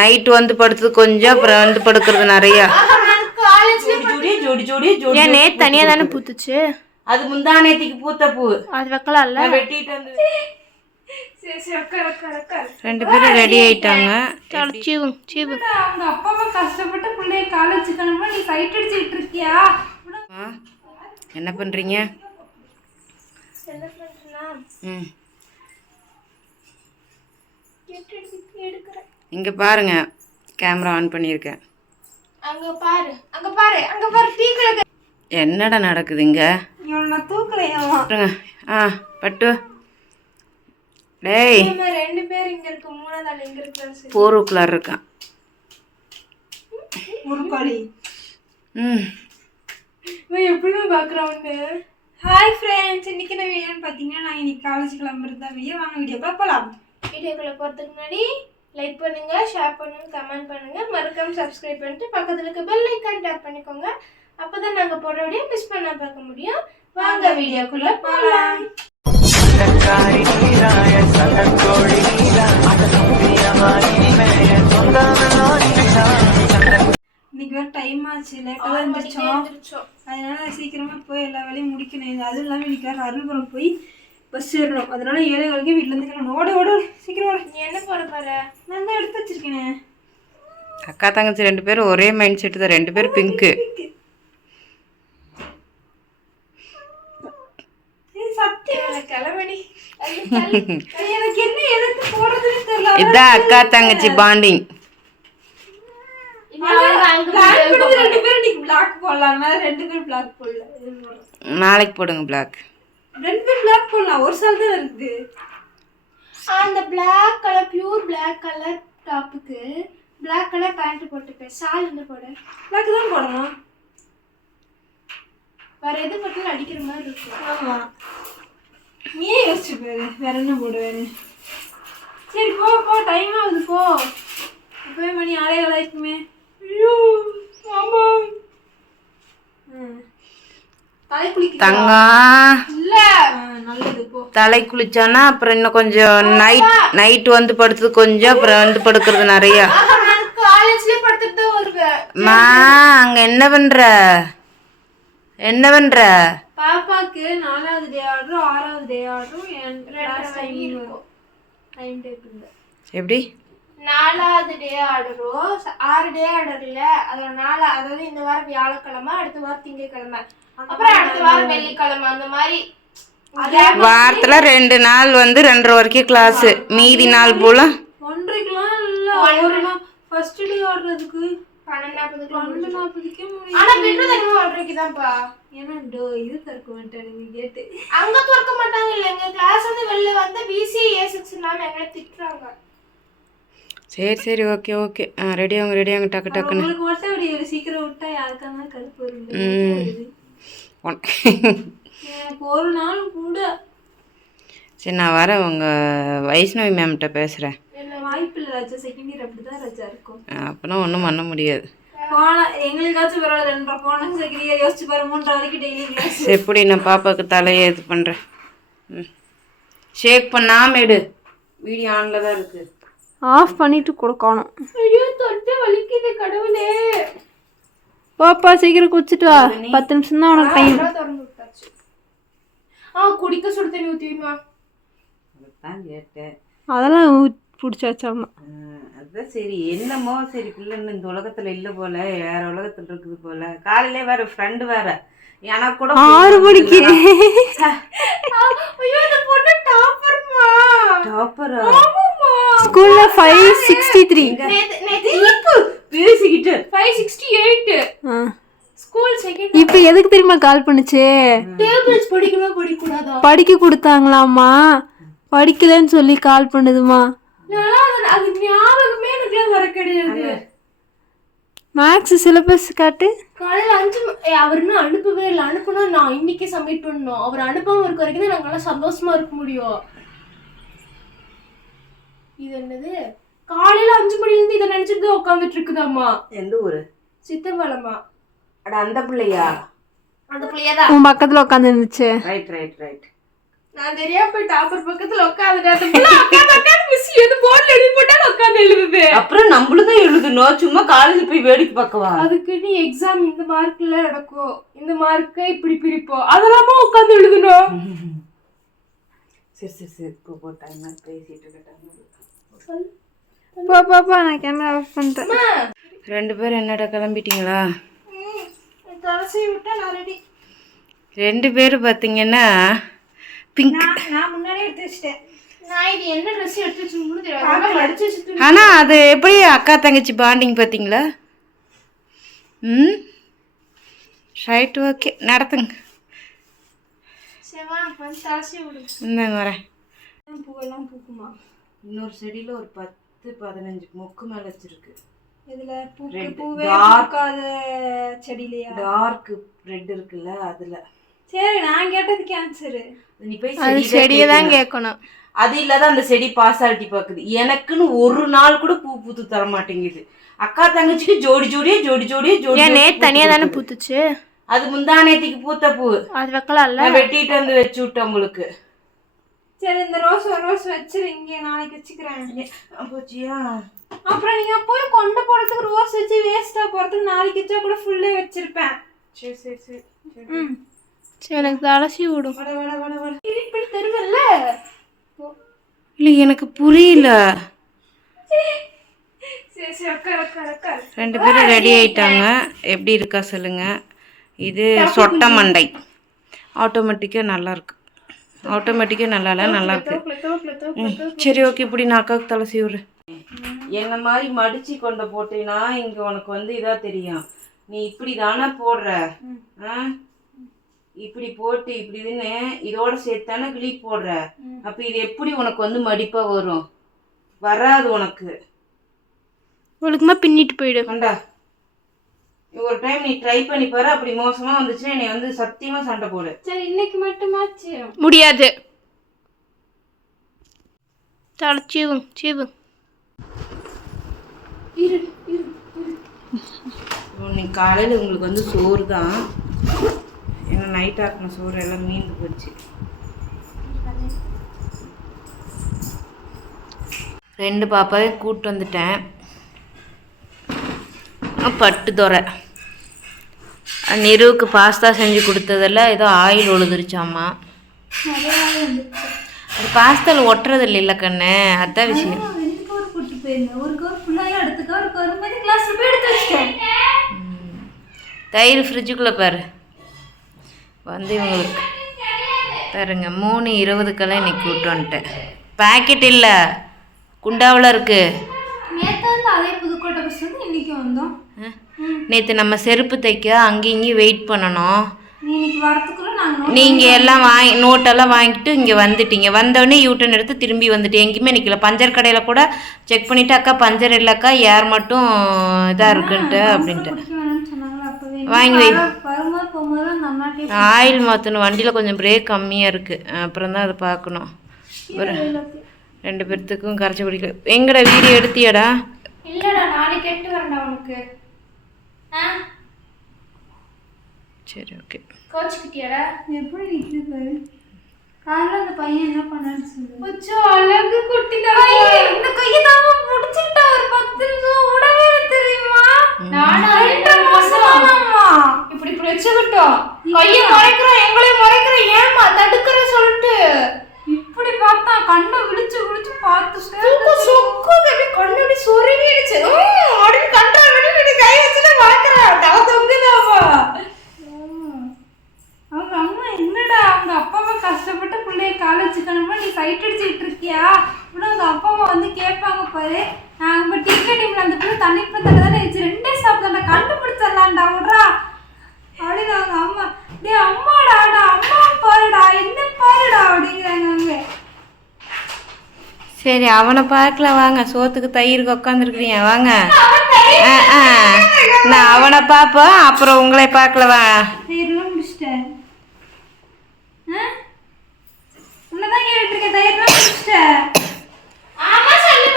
Night வந்து படுத்தது கொஞ்சம், அப்புறம் வந்து படுக்கிறது நிறைய. ஏன் நேத்து தனியா தானே பூத்துச்சு? அது முந்தா நேத்திக்கு பூத்த பூ, அது வைக்கலாம்ல. வெட்டிட்டு வந்து ரெண்டு பேரும் ரெடி ஆயிட்டாங்க. அவங்க அப்பாவை கஷ்டப்பட்டு பிள்ளைய காலேஜுக்கு அனுப்ப நீ சைட் அடிச்சுட்டு இருக்கியா? என்ன பண்றீங்க? இங்க பாருங்க, கேமரா ஆன் பண்ணியிருக்கேன். அங்க பாரு, அங்க பாரு, அங்க பாரு. தீக்குல என்னடா நடக்குதுங்க? நான் தூக்கலையாமா. பட்டு டேய், ரெண்டு பேர் இங்க இருக்கு, மூணாவது ஆள் எங்க இருக்காரு? போருக்குள்ளார இருக்கான் முருகாளி. எப்படி பேக்ரவுண்டு? ஹாய் ஃப்ரெண்ட்ஸ், இன்னைக்கு என்ன வீடியோன்னு பார்த்தீங்கன்னா, நான் இன்னைக்கு காலேஜ் கிளம்புறது தான் வீடியோ. வாங்க வீடியோக்குள்ள போகலாம். வீடியோக்குள்ள போகிறதுக்கு முன்னாடி லைக் பண்ணுங்க, ஷேர் பண்ணுங்க, கமெண்ட் பண்ணுங்க, மறக்காம சப்ஸ்கிரைப் பண்ணிட்டு பக்கத்துல இருக்க பெல் ஐக்கான் டேப் பண்ணிக்கோங்க. அப்பதான் நாங்க போடுற வீடியோ மிஸ் பண்ண பார்க்க முடியும். வாங்க வீடியோக்குள்ள போகலாம். இன்னைக்கு வேற டைம் ஆச்சு, லேட்டாக தான் இருந்துச்சோம். அதனால சீக்கிரமா போய் எல்லா வேலையும் முடிக்கணும். அதுவும் இல்லாமல் இன்னைக்கு வேற அருள்புரம் போய் பஸ் ஏறணும். அதனால 7:15 வீட்டுல இருந்து கிளம்பணும். ஓட சீக்கிரம் ஓட. நீ என்ன போற பாரு, நான் தான் எடுத்து வச்சிருக்கேன். அக்கா தங்கச்சி ரெண்டு பேரும் ஒரே மைண்ட் செட்டு தான், ரெண்டு பேரும் பிங்க்கு. எனக்கு என்ன எடுத்து போறதுன்னு தெரியல. இதான் அக்கா தங்கச்சி பாண்டிங். ரெண்டு பேரும் இன்னைக்கு பிளாக் போடலாம், ரெண்டு பேரும் பிளாக் போடல. நாளைக்கு போடுங்க பிளாக். ரெண்டு பேரும் பிளாக் போடலாம், ஒரு சால் தான் இருக்கு. அந்த black colour, pure black colour டாப்புக்கு பிளாக் கலர் பேண்ட் போட்டுப்பேன். ஷால் என்ன போட? பிளாக் தான் போடணும். வேற எது போட்டாலும் அடிக்கிற மாதிரி இருக்கு. ஆமா, நீயே யோசிச்சு பாரு, வேற என்ன போடுவேன்னு. சரி போ போ, டைம் ஆகுது போ. இப்பவே மணி 6:15 ஆயிருக்குமே. ஐயோ ஆமா. தலை குளிக்க தங்கம் இல்ல, நல்லது போ. தலை குளிச்சானா அப்புறம் இன்னும் கொஞ்சம் நைட் வந்து படுத்தது கொஞ்சம், அப்புறம் வந்து படுக்கிறது நிறைய. காலேஜ்லயே படுத்துட்டு வருவேன். அங்க என்ன பண்ற? பாப்பாக்கு 4வது டே ஆர்டரும் 6வது டே ஆர்டரும் டைம் டேபிள் எப்படி? 4வது டே ஆர்டரும் 6 டே ஆர்டர் இல்ல, அதோட 4, அதாவது இந்த வாரம் வியாழக்கிழமை, அடுத்த வாரம் திங்கட்கிழமை, அப்புறம் அடுத்த வாரம் வெள்ளிக்கிழமை, அந்த மாதிரி வாரத்துல 2 நாள் வந்து 2:30 வரைக்கும் கிளாஸ், மீதி நாள் போல 1:30க்குலாம் இல்ல. ஃபர்ஸ்ட் டே ஆர்டருக்கு 12:40க்கு ஆனா விட்றது என்ன 1:30க்கு தான்ப்பா. ஏன்னா இது திறக்க மாட்டானுங்க கேட்டு. அங்க திறக்க மாட்டாங்க இல்ல, எங்க கிளாஸ் வந்து வெளில வந்து BC A6 நாம எங்களை திட்டுறாங்க. சரி ஓகே. ரெடி ஆகுங்க டக்குன்னு. உங்களுக்கு மட்டும் அப்படி சீக்கிரம் விட்டா யாருக்கான கடுப்பு வரும். எனக்கு ஒரு நாள் கூட. சரி, நான் வரேன், உங்க வைஷ்ணவி மேம்கிட்ட பேசுறேன். வாய்ப்பு இல்லை ராஜா, செகண்ட் இயர் அப்படிதான் ராஜா இருக்கும். அப்பனா ஒன்றும் பண்ண முடியாது. எங்களுக்காச்சும் பரவாயில்ல, 2 போனோம். செகண்ட் இயர் யோசிச்சு பாரு, 3 வரைக்கும் டெய்லி கிளாஸ். எப்படி நான் பாப்பாவுக்கு தலையை இது பண்ணுறேன். ஷேக் பண்ணாம எடு, வீடியோ ஆன்ல தான் இருக்கு. ஆஃப் பண்ணிட்டு கொடுக்கணும். ஐயோ தொட்டு வலிக்குது கடவுளே. பாப்பா சீக்கிரம் குடிச்சிட்டு வா, 10 நிமிஷம் தான் உனக்கு டைம். குடிக்க சுடு தண்ணி ஊற்றுவீமா? அதான் கேட்டேன். அதெல்லாம் பிடிச்சாச்சாமா. அதுதான் சரி, என்னமோ சரி, பிள்ளைன்னு இந்த உலகத்துல இல்ல போல, வேற உலகத்துல இருக்குது போல. காலையிலே வேற ஃப்ரெண்டு வேற எனக்கு கூட 6 மணிக்கு. ஐயோ இந்த பொண்ணு டாப்பர்மா. டாப்பரா? ஆமாமா, ஸ்கூல்ல 563. நேத்து பேசிக்கிட்டு 568. School second. இப்போ எதுக்கு தெரியுமா கால் பண்ணுச்சு? டேபிள்ஸ் படிக்கவே படிக்கூடாதா? படிக்க கொடுத்தாங்களாமா, படிக்கலன்னு சொல்லி கால் பண்ணுதுமா. அது ஞாபகமே எனக்கு வர கிடையாது. மேக்ஸ் சிலபஸ் காட்டு. காலையில் 5 அவர் இன்னும் அனுப்பவே இல்லை. அனுப்புனா நான் இன்னைக்கு சப்மிட் பண்ணணும். அவர் அனுப்பாமல் இருக்க வரைக்கும் தான் நாங்கள்லாம் சந்தோஷமா இருக்க முடியும். இது என்னது, காலையில் 5 மணிலேருந்து இதை நினச்சிட்டு உட்காந்துட்டு இருக்குதாம்மா. எந்த ஊரு? சித்தம்பாலம்மா. அட அந்த பிள்ளையா? அந்த பிள்ளையா தான் உன் பக்கத்தில் உட்காந்து இருந்துச்சு. ரைட். நான் தெரியாம போய் டாப்பர் பக்கத்துல உட்காந்துட்டேன். மிஸ் எது போர்ட்ல எழுதி போட்டாலும் உட்காந்து எழுதுது. அப்புறம் நம்மளும் தான் எழுதணும், சும்மா காலேஜ் போய் வேடிக்கை பார்க்கவா? அதுக்கு நீ எக்ஸாம் இந்த மார்க்ல நடக்கும், இந்த மார்க்கை இப்படி பிரிப்போம், அதெல்லாமா உட்காந்து எழுதணும். சரி சரி சரி போ டைம் பேசிட்டு இருக்கேன். பாப்பா நான் கேமரா ஆஃப் பண்ணிட்டேன். 2 பேரும் என்னடா கிளம்பிட்டீங்களா? தலசி விட்டா நான் ரெடி. 2 பேரும் பார்த்தீங்கன்னா பிங்க். நான் முன்னாடியே எடுத்து வச்சிட்டேன். நான் இது என்ன ட்ரெஸ் எடுத்து வச்சிருக்கேன்னு தெரியாது, மடிச்சு வச்சிட்டு. ஆனா அது எப்படி அக்கா தங்கச்சி பாண்டிங் பார்த்தீங்களா? ரைட் ஓகே நடத்துங்க. சேவா வந்து தலசி விடு. இந்தாங்க வரேன். பூவெல்லாம் பூக்குமா? இன்னொரு செடியில் ஒரு 10-15 மொக்கு மேலே வச்சிருக்கு. இதுல பூவே பூக்காத செடியிலையா? டார்க் ரெட் இருக்குல்ல அதுல. சரி நான் கேட்டதுக்கு ஆன்சர் நீ போய் செடியை தான் கேட்கணும். அது இல்லாத அந்த செடி பாசாலிட்டி பாக்குது. எனக்குன்னு ஒரு நாள் கூட பூ பூத்து தர மாட்டேங்குது. அக்கா தங்கச்சிக்கு ஜோடி ஜோடியா நேத்து தனியா தானே பூத்துச்சு. அது முந்தானேத்திக்கு பூத்த பூ, அது வைக்கலாம்ல. வெட்டிட்டு வந்து வச்சு விட்டேன் உங்களுக்கு. சரி இந்த ரோஸ் வச்சிரு, இங்கே நாளைக்கு வச்சுக்கிறேன். போச்சியா? அப்புறம் நீங்க போய் கொண்டு போறதுக்கு ரோஸ் வச்சு வேஸ்டா போறதுக்கு நாளைக்கு வச்சா கூட ஃபுல்லே வச்சிருப்பேன். சரி சரி சரி சரி எனக்கு தலசி விடும். வட இப்படி தருவல்ல? இல்லை எனக்கு புரியல. சரி சரி உட்கார். 2 பேரும் ரெடி ஆயிட்டாங்க. எப்படி இருக்கா சொல்லுங்க. இது சொட்ட மண்டை ஆட்டோமேட்டிக்காக நல்லா இருக்கு. ஆட்டோமேட்டிக்காக நல்லா இருக்கு. சரி ஓகே இப்படி நான் அக்காவுக்கு தலை சீவுறேன். என்ன மாதிரி மடிச்சு கொண்ட போட்டேன்னா இங்க உனக்கு வந்து இதா தெரியும். நீ இப்படி தானே போடுற, இப்படி போட்டு இப்படின்னு இதோட சேர்த்தானே கிளிப் போடுற. அப்ப இது எப்படி உனக்கு வந்து மடிப்பா வரும்? வராது உனக்கு. ஒழுக்கமா பின்னிட்டு போயிடு. கண்டா ஒரு டைம் நீ ட்ரை பண்ணி பாரு. அப்படி மோசமா வந்துச்சுன்னா என்னை வந்து சத்தியமா சண்டை போடு. சரி இன்னைக்கு மட்டுமாச்சு. முடியாது. சீவு இன்னைக்கு காலையில் உங்களுக்கு வந்து சோறு தான். ஏன்னா நைட் ஆக்கின சோறு எல்லாம் மீந்து போச்சு. 2 பாப்பாவே கூப்பிட்டு வந்துட்டேன். பட்டு தோரை நிறுவுக்கு பாஸ்தா செஞ்சு கொடுத்ததெல்லாம் ஏதோ ஆயில் ஒழுதுருச்சாம்மா. அது பாஸ்தாவில் ஒட்டுறது இல்லை கண்ணு, அதான் விஷயம். தயிர் ஃப்ரிட்ஜுக்குள்ளே பாரு. வந்து இவங்களுக்கு பாருங்க 3:20 இன்னைக்கு கூப்பிட்டு வந்துட்டேன். பேக்கெட் இல்லை, குண்டாவில் இருக்கு. நேற்று நம்ம செருப்பு தைக்க அங்கேயும் இங்கேயும் வெயிட் பண்ணணும். நீங்கள் எல்லாம் நோட்டெல்லாம் வாங்கிட்டு இங்கே வந்துட்டீங்க. வந்தோடனே யூட்டன் எடுத்து திரும்பி வந்துட்டு எங்கேயுமே நிற்கல. பஞ்சர் கடையில் கூட செக் பண்ணிவிட்டு அக்கா பஞ்சர் இல்லைக்கா ஏர் மட்டும் இதாக இருக்குன்ட்டு அப்படின்ட்டு வாங்கி வை. ஆயில் மாற்றணும். வண்டியில் கொஞ்சம் பிரேக் கம்மியாக இருக்குது. அப்புறம் தான் அதை பார்க்கணும். ஒரு 2 பேர்த்துக்கும் கரைச்சி பிடிக்கல. எங்கடா வீடியோ எடுத்தியாடா? இல்லடா நாளைக்கு எட்டு வரேன்டா உனக்கு. சரி ஓகே. கோச்சுக்கிட்டியாடா? எப்படி நிக்குது காலைல அந்த பையன் என்ன பண்ணான்னு சொல்லு. அச்சோ அழகு குட்டிடா. இந்த கையை நாம முடிச்சிட்டா ஒரு 10 நிமிஷம் உடவே தெரியுமா? நானா 2 மாசமா இப்படி வச்சுக்கிட்டோம். கையை மறைக்கிறோம், எங்களையும் மறைக்கிறோம். ஏமா தடுக்கிற சொல்லிட்டு இப்படி பார்த்தா கண்ணை விழிச்சு பார்த்து சொக்கு அப்படியே கண்ணு அப்படி சொருகிடுச்சு. அப்படின்னு கண்டா அப்படி கை வச்சுட்டு பார்க்குறேன். தலை தொங்குதாமா. அவங்க அம்மா என்னடா அவங்க அப்பா அம்மா கஷ்டப்பட்டு பிள்ளைய காலேஜுக்கு அனுப்ப நீ சைட் அடிச்சுட்டு இருக்கியா? இப்படி அவங்க அப்பா அம்மா வந்து கேட்பாங்க பாரு. நாங்கள் டிக்கெட் டீம்ல அந்த பிள்ளை தண்ணி தானே வச்சு 2 சாப்பிட்டா கண்டுபிடிச்சிடலாம்டா விட்றா அப்படின்னு அவங்க அம்மா. டே அம்மாடா அம்மா பாருடா என்ன பாருடா அப்படிங்கிறாங்க அவங்க. சரி அவனை பார்க்கல வாங்க. சோத்துக்கு தயிருக்கு உட்காந்துருக்குறீங்க வாங்க. நான் அவனை பார்ப்பேன், அப்புறம் உங்களை பார்க்கலவா? தயிர்லாம் முடிச்சிட்டேன். உன்னதான் கேட்டுருக்கேன். தயிர்லாம் முடிச்சிட்டேன். ஆமா சொல்லி